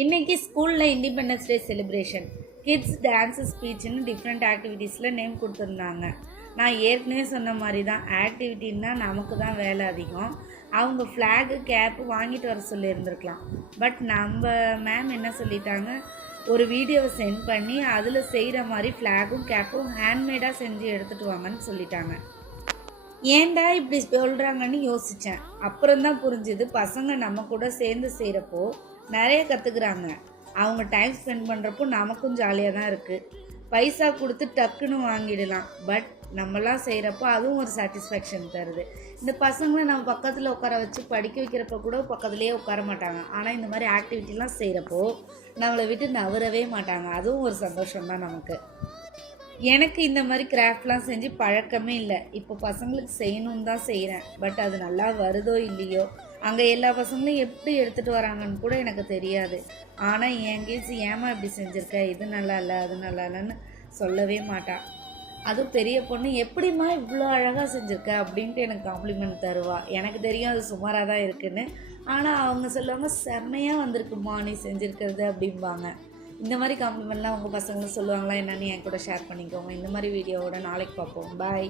இன்னைக்கு ஸ்கூலில் independence day celebration kids dance ஸ்பீச்னு டிஃப்ரெண்ட் ஆக்டிவிட்டீஸில் நேம் கொடுத்துருந்தாங்க. நான் ஏற்கனவே சொன்ன மாதிரி தான், ஆக்டிவிட்டின்னா நமக்கு தான் வேலை அதிகம். அவங்க ஃப்ளாகு கேப்பு வாங்கிட்டு வர சொல்லியிருந்துருக்கலாம். பட் நம்ம மேம் என்ன சொல்லிட்டாங்க, ஒரு வீடியோவை சென்ட் பண்ணி அதில் செய்கிற மாதிரி ஃப்ளாகும் கேப்பும் ஹேண்ட்மேடாக செஞ்சு எடுத்துகிட்டு வாங்கன்னு சொல்லிட்டாங்க. ஏன்டா இப்படி சொல்கிறாங்கன்னு யோசித்தேன். அப்புறம்தான் புரிஞ்சுது, பசங்க நம்ம கூட சேர்ந்து செய்கிறப்போ நிறைய கற்றுக்குறாங்க. அவங்க டைம் ஸ்பெண்ட் பண்ணுறப்போ நமக்கும் ஜாலியாக தான் இருக்குது. பைசா கொடுத்து டக்குன்னு வாங்கிடலாம், பட் நம்மளாம் செய்கிறப்போ அதுவும் ஒரு சாட்டிஸ்ஃபேக்ஷன் தருது. இந்த பசங்களை நம்ம பக்கத்தில் உட்கார வச்சு படிக்க வைக்கிறப்ப கூட பக்கத்துலேயே உட்கார மாட்டாங்க. ஆனால் இந்த மாதிரி ஆக்டிவிட்டிலாம் செய்கிறப்போ நம்மளை விட்டு நவரவே மாட்டாங்க. அதுவும் ஒரு சந்தோஷம்தான் நமக்கு. எனக்கு இந்த மாதிரி கிராஃப்ட்லாம் செஞ்சு பழக்கமே இல்லை. இப்போ பசங்களுக்கு செய்யணுன்னு தான் செய்கிறேன். பட் அது நல்லா வருதோ இல்லையோ, அங்கே எல்லா பசங்களும் எப்படி எடுத்துகிட்டு வராங்கன்னு கூட எனக்கு தெரியாது. ஆனால் என் கேஸ் ஏமா இப்படி செஞ்சுருக்க, இது நல்லா இல்லை அது நல்லா இல்லைன்னு சொல்லவே மாட்டாள். அதுவும் பெரிய பொண்ணு, எப்படிம்மா இவ்வளோ அழகாக செஞ்சுருக்க அப்படின்ட்டு எனக்கு காம்ப்ளிமெண்ட் தருவா. எனக்கு தெரியும் அது சுமாராக தான் இருக்குன்னு. ஆனால் அவங்க சொல்லுவாங்க, செம்மையாக வந்திருக்குமா நீ செஞ்சுருக்கிறது அப்படிம்பாங்க. இந்த மாதிரி காம்ப்ளிமெண்ட்லாம் உங்கள் பசங்களும் சொல்லுவாங்களா என்னன்னு என் கூட ஷேர் பண்ணிக்கோங்க. இந்த மாதிரி வீடியோவோட நாளைக்கு பார்ப்போம். பாய்.